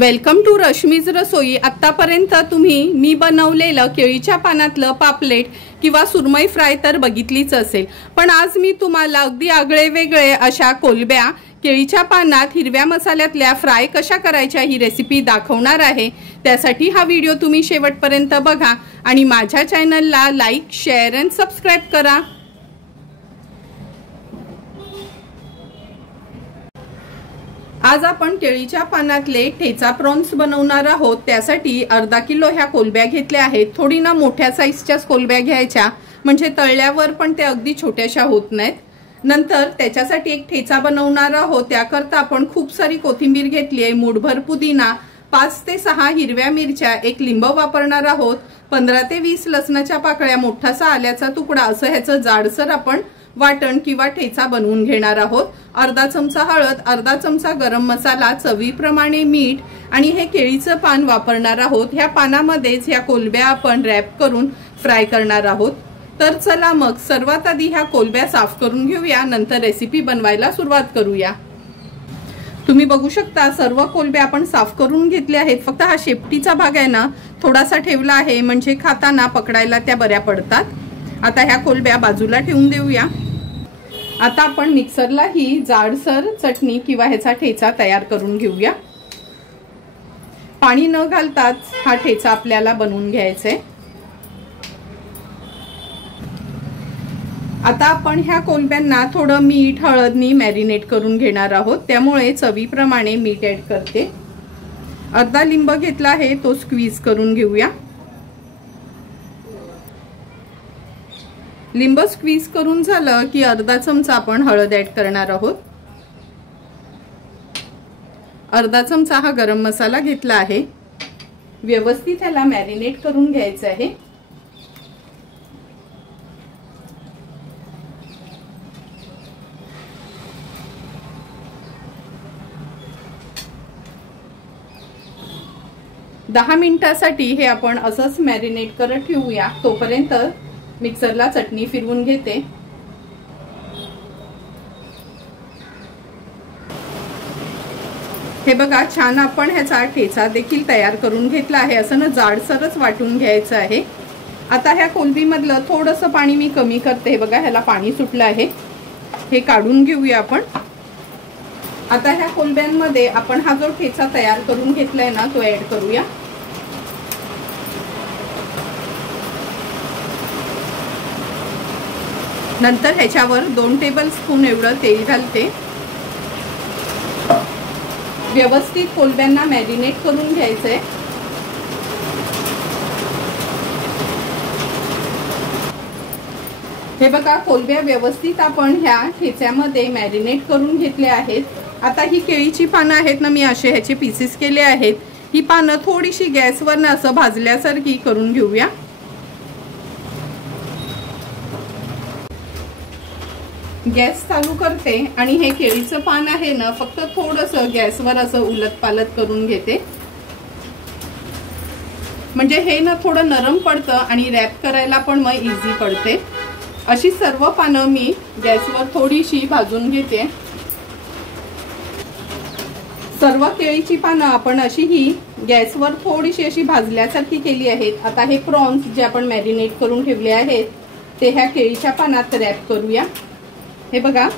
Welcome to Rashmi's रसोई। आत्तापर्यंत तुम्ही मी बनवलेलं केळीच्या पानातलं पापलेट किंवा सुरमई फ्राय तर बघितलीच असेल, पण आज मी तुम्हाला अगदी आगळे वेगळे अशा कोलब्या केळीच्या पानात हिरव्या मसाल्यातल्या फ्राय कशा करायच्या ही रेसिपी दाखवणार आहे। त्यासाठी हा व्हिडिओ तुम्ही शेवटपर्यंत बघा आणि माझ्या चॅनलला लाईक, शेअर आणि सबस्क्राइब करा। आज आपण केळीच्या पानातले ठेचा प्रॉन्स बनवणार आहोत। त्यासाठी अर्धा किलो ह्या कोलब्या घेतल्या आहेत। थोडी ना मोठ्या साईजच्याच कोलब्या घ्यायच्या, म्हणजे तळल्यावर पण ते अगदी छोट्याशा होत नाहीत। नंतर त्याच्यासाठी एक ठेचा बनवणार आहोत। त्याकरता आपण खूप सारी कोथिंबीर घेतली आहे, मूठभर पुदिना, 5 ते 6 हिरव्या मिरच्या, एक लिंब वापरणार आहोत, 15 ते 20 लसणाच्या पाकळ्या, मोठासा आल्याचा तुकडा, असं ह्याचं जाडसर आपण वाटण किंवा ठेचा बनवून घेणार आहोत। अर्धा चमचा हळद, अर्धा चमचा गरम मसाला, चवीप्रमाणे मीठ आणि हे केळीचं पान वापरणार आहोत। ह्या पानामध्येच ह्या कोलब्या आपण रॅप करून फ्राय करणार आहोत। तर चला मग सर्वात आधी ह्या कोलब्या साफ करून घेऊया, नंतर रेसिपी बनवायला सुरुवात करूया। तुम्ही बघू शकता सर्व कोलब्या आपण साफ करून घेतल्या आहेत। फक्त हा शेपटीचा भाग आहे ना थोडासा ठेवला आहे, म्हणजे खाताना पकडायला त्या बऱ्या पडतात। आता ह्या कोलब्या बाजूला ठेवून देऊया। आता आपण मिक्सरला ही जाडसर चटणी किंवा ह्याचा ठेचा तयार करून घेऊया। पाणी न घालताच हा ठेचा आपल्याला बनवून घ्यायचा आहे। आता आपण ह्या कोलब्यांना थोडं मीठ हळदनी मॅरिनेट करून घेणार आहोत, त्यामुळे चवीप्रमाणे मीठ ऍड करते। अर्धा लिंब घेतला आहे, तो स्क्वीज करून घेऊया। लिंब स्क्वीज करून झालं की अर्धा चमचा आपण हळद ऍड करणार आहोत। अर्धा चमचा हा गरम मसाला घेतला आहे। व्यवस्थित ह्याला मॅरिनेट करून घ्यायचं आहे। दहा मिनिटांसाठी हे आपण असंच मॅरिनेट करत ठेवूया। तोपर्यंत मिक्सरला चटणी फिरवून घेते। हे बघा, छान आपण ह्याचा ठेचा देखील तयार करून घेतला आहे। असं ना जाडसरच वाटून घ्यायचं आहे। आता ह्या कोलबीमधलं थोडंसं पाणी मी कमी करते। हे बघा, ह्याला पाणी सुटलं आहे, हे काढून घेऊया आपण। आता ह्या कोलब्यांमध्ये आपण हा जो ठेचा तयार करून घेतलाय ना तो ऍड करूया। नंतर ह्याच्यावर 2 टेबलस्पून एवढं तेल घालते। व्यवस्थित कोलब्यांना मॅरिनेट करून घ्यायचंय। हे बघा, कोलब्या व्यवस्थित आपण ह्या ठेच्यामध्ये मॅरिनेट करून घेतले आहेत। आता ही केळीची पानं आहेत ना, मी असे ह्याचे पीसेस केले आहेत। ही पानं थोडीशी गॅसवर ना असं भाजल्यासारखी करून घेऊया। गॅस चालू करते आणि हे केळीचं पान आहे ना फक्त थोडंसं गॅसवर असं उलटपालट करून घेते, म्हणजे हे ना थोडं नरम पडतं आणि रॅप करायला पण मग इझी पडते। अशी सर्व पानं मी गॅसवर थोडीशी भाजून घेते। सर्व केळीची पानं आपण अशी ही गॅसवर थोडीशी अशी भाजल्यासारखी केली आहेत। आता हे प्रॉन्स जे आपण मॅरिनेट करून ठेवले आहेत ते ह्या केळीच्या पानात रॅप करूया। हे बघा,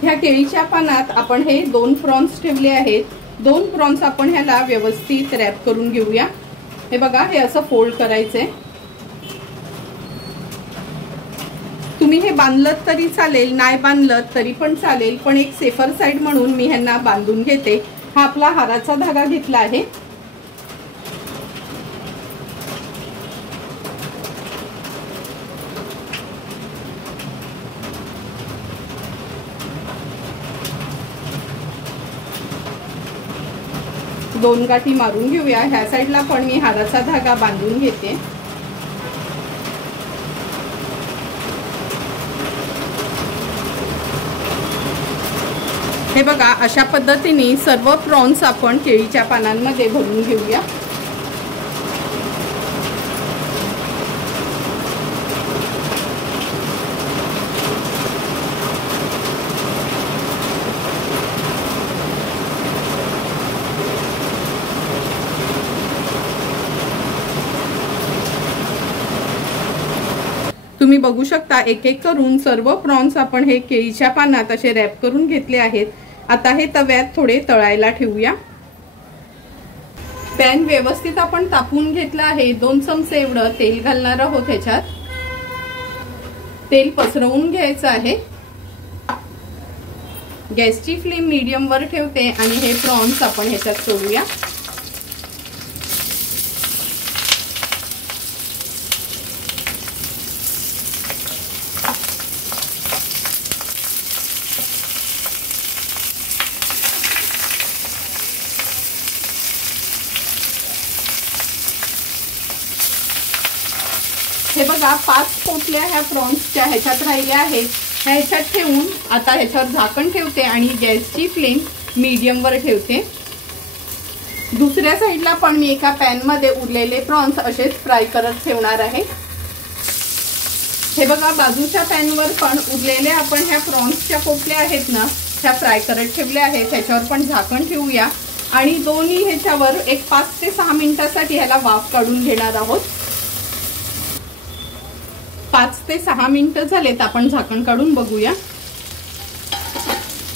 ह्या केळीच्या पानात आपण हे 2 प्रॉन्स ठेवले आहेत। 2 प्रॉन्स आपण ह्याला व्यवस्थित रॅप करून घेऊया। हे बघा, हे असं फोल्ड करायचंय। तुम्ही हे बांधलं तरी चालेल, नाही बांधलं तरी पण चालेल, पण एक सेफर साइड म्हणून मी ह्यांना बांधून घेते। हा आपला हाराचा धागा घेतला आहे। दोन गाठी मारून घेऊया। ह्या साइडला पण मी हाराचा धागा बांधून घेते। हे बघा, अशा पद्धतीने सर्व प्रॉन्स आपण केळीच्या पानांमध्ये भरून घेऊया। तुम्ही बघू शकता एक एक करून सर्व प्रॉन्स आपण हे केळीच्या पानात असे रॅप करून घेतले आहेत। आता हे तव्यात थोडे तळायला ठेवूया। पॅन व्यवस्थित आपण तापवून घेतला आहे। 2 चमचे एवढं तेल घालणार आहोत। ह्याच्यात तेल पसरवून घ्यायचं आहे। गॅसची फ्लेम मीडियम वर ठेवते आणि हे प्रॉन्स आपण ह्याच्यात सोडूया। हे बघा 5 पोटल्या ह्या प्रॉन्सच्या ह्याच्यात राहिल्या आहेत। ह्याच्यात ठेवून आता ह्याच्यावर झाकण ठेवते आणि गॅसची फ्लेम मीडियम वर ठेवते। दुसऱ्या साईडला पण मी एका पॅन मध्ये उरलेले प्रॉन्स असेच फ्राय करत ठेवणार आहे। हे बघा बाजूच्या पॅन वर पण उरलेले आपण ह्या प्रॉन्सच्या पोटल्या आहेत ना ह्या फ्राय करत ठेवल्या आहेत। ह्याच्यावर पण झाकण ठेवूया आणि दोन्ही ह्याच्यावर एक 5 ते 6 मिनिटांसाठी ह्याला वाफ काढून घेणार आहोत। 5 ते 6 मिनिटं झालेत। आपण झाकण काढून बघूया।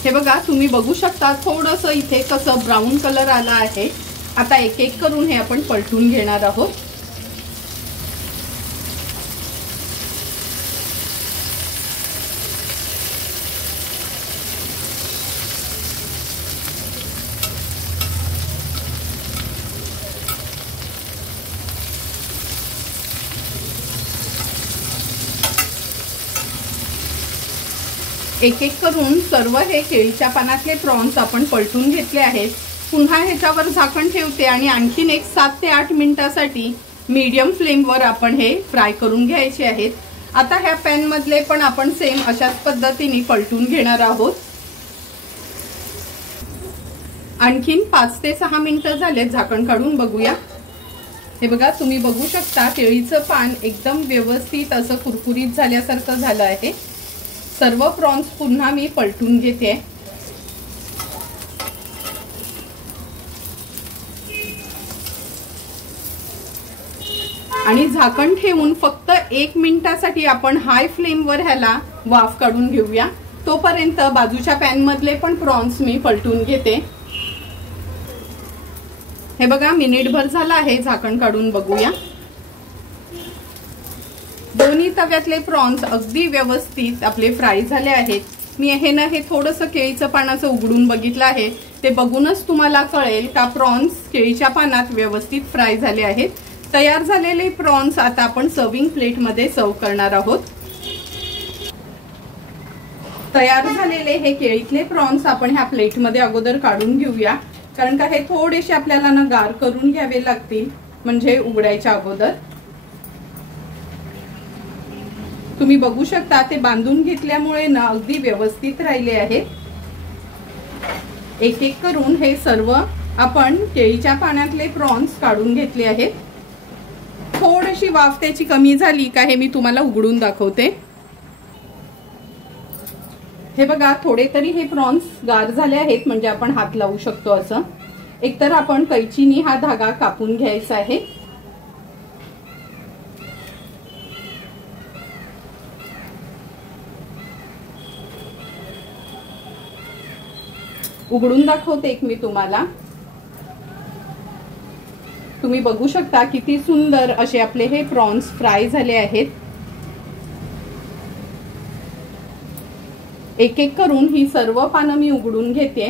हे बघा तुम्ही बघू शकता थोडंसं इथे कसं ब्राऊन कलर आला आहे। आता एक एक करून हे आपण पलटून घेणार आहोत। एक एक करून सर्व हे केळीच्या पानातले प्रॉन्स आपण पलटून घेतले आहेत। पुन्हा ह्याच्यावर झाकण ठेवते आणि आणखीन एक 7 ते 8 मिनिटांसाठी मीडियम फ्लेमवर आपण हे फ्राय करून घ्यायचे आहेत। आता ह्या पॅन मधले पण आपण सेम अशाच पद्धतीने पलटून घेणार आहोत। आणखीन 5 ते 6 मिनिटं झालेत। झाकण काढून बघूया। हे बघा तुम्ही बघू शकता केळीचं पान एकदम व्यवस्थित असं कुरकुरीत झाल्यासारखं झालं आहे। सर्व प्रॉन्स पुन्हा मी पलटून घेते आणि झाकण ठेवून फक्त 1 मिनिटासाठी आपण हाय फ्लेम वर ह्याला वाफ काढून घेऊया। तोपर्यंत बाजूच्या पॅन मधले पण प्रॉन्स मी पलटून घेते। हे बघा मिनिटभर झाला आहे। झाकण काढून बघूया। दोन्ही तव्यातले प्रॉन्स अगदी व्यवस्थित आपले फ्राय झाले आहेत। मी हे थोडंसं केळीचं पानाचं उघडून बघितलं आहे। ते बघूनच तुम्हाला कळेल का प्रॉन्स केळीच्या पानात व्यवस्थित फ्राय झाले आहेत। तयार झालेले प्रॉन्स आता आपण सर्विंग प्लेट मध्ये सर्व करणार आहोत। तयार झालेले हे केळीतले प्रॉन्स आपण ह्या प्लेट मध्ये अगोदर काढून घेऊया, कारण का हे थोडेसे आपल्याला ना गार करून घ्यावे लागतील म्हणजे उघडायच्या अगोदर। तुम्ही बघू शकता ते बांधून घेतल्यामुळे ना अगदी व्यवस्थित राहिले आहेत। एक एक करून हे सर्व आपण केळीच्या पानातले प्रॉन्स काढून घेतले आहेत। थोडीशी वाफ त्याची कमी झाली का हे मी तुम्हाला उघडून दाखवते। हे बघा थोडे तरी हे प्रॉन्स गार झाले आहेत म्हणजे आपण हात लावू शकतो असं। एकतर आपण कैचीने हा धागा कापून घ्यायचा आहे। उघडून दाखवते एक मी तुम्हाला। तुम्ही बघू शकता किती सुंदर असे आपले हे प्रॉन्स फ्राय झाले आहेत। एक एक करून ही सर्व पानं मी उघडून घेते।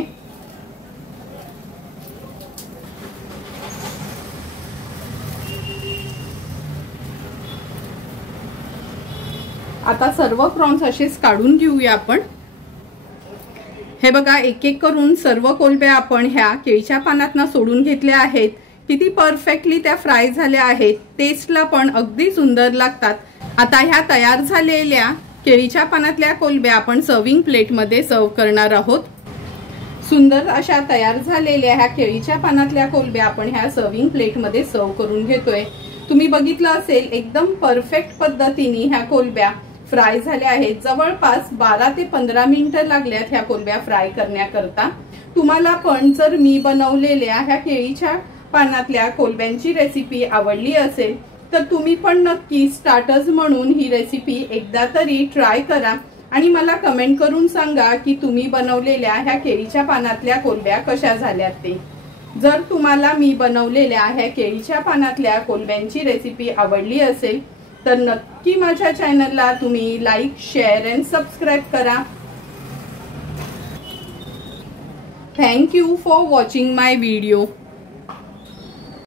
आता सर्व प्रॉन्स असेच काढून घेऊया आपण। हे बघा एक एक करून सर्व कोलंब्या आपण ह्या केळीच्या पानातना सोडून घेतल्या आहेत। किती परफेक्टली त्या फ्राय झाल्या आहेत। टेस्टला पण अगदी सुंदर लागतात। आता ह्या तयार झालेल्या केळीच्या पानातल्या कोलंब्या आपण सर्विंग प्लेट मध्ये सर्व करणार आहोत। सुंदर अशा तयार झालेल्या ह्या केळीच्या पानातल्या कोलंब्या आपण ह्या सर्विंग प्लेट मध्ये सर्व करून घेतोय। तुम्ही बघितलं असेल एकदम परफेक्ट पद्धतीने ह्या कोलंब्या फ्राय झाल्या आहेत। जवळपास 12 ते 15 मिनिटं लागल्यात ह्या कोलंब्या फ्राय करण्याकरता। तुम्हाला पण जर मी बनवलेल्या ह्या केळीच्या पानातल्या कोलंब्यांची रेसिपी आवडली असेल तर तुम्ही पण नक्की स्टार्टर्स म्हणून ही रेसिपी एकदा तरी ट्राय करा आणि मला कमेंट करून सांगा की तुम्ही बनवलेल्या ह्या केळीच्या पानातल्या कोलब्या कशा झाल्यात ते। जर तुम्हाला मी बनवलेल्या ह्या केळीच्या पानातल्या कोलब्यांची रेसिपी आवडली असेल तर नक्की माझ्या चॅनलला तुम्ही लाईक, शेअर अँड सबस्क्राईब करा। Thank you for watching my video.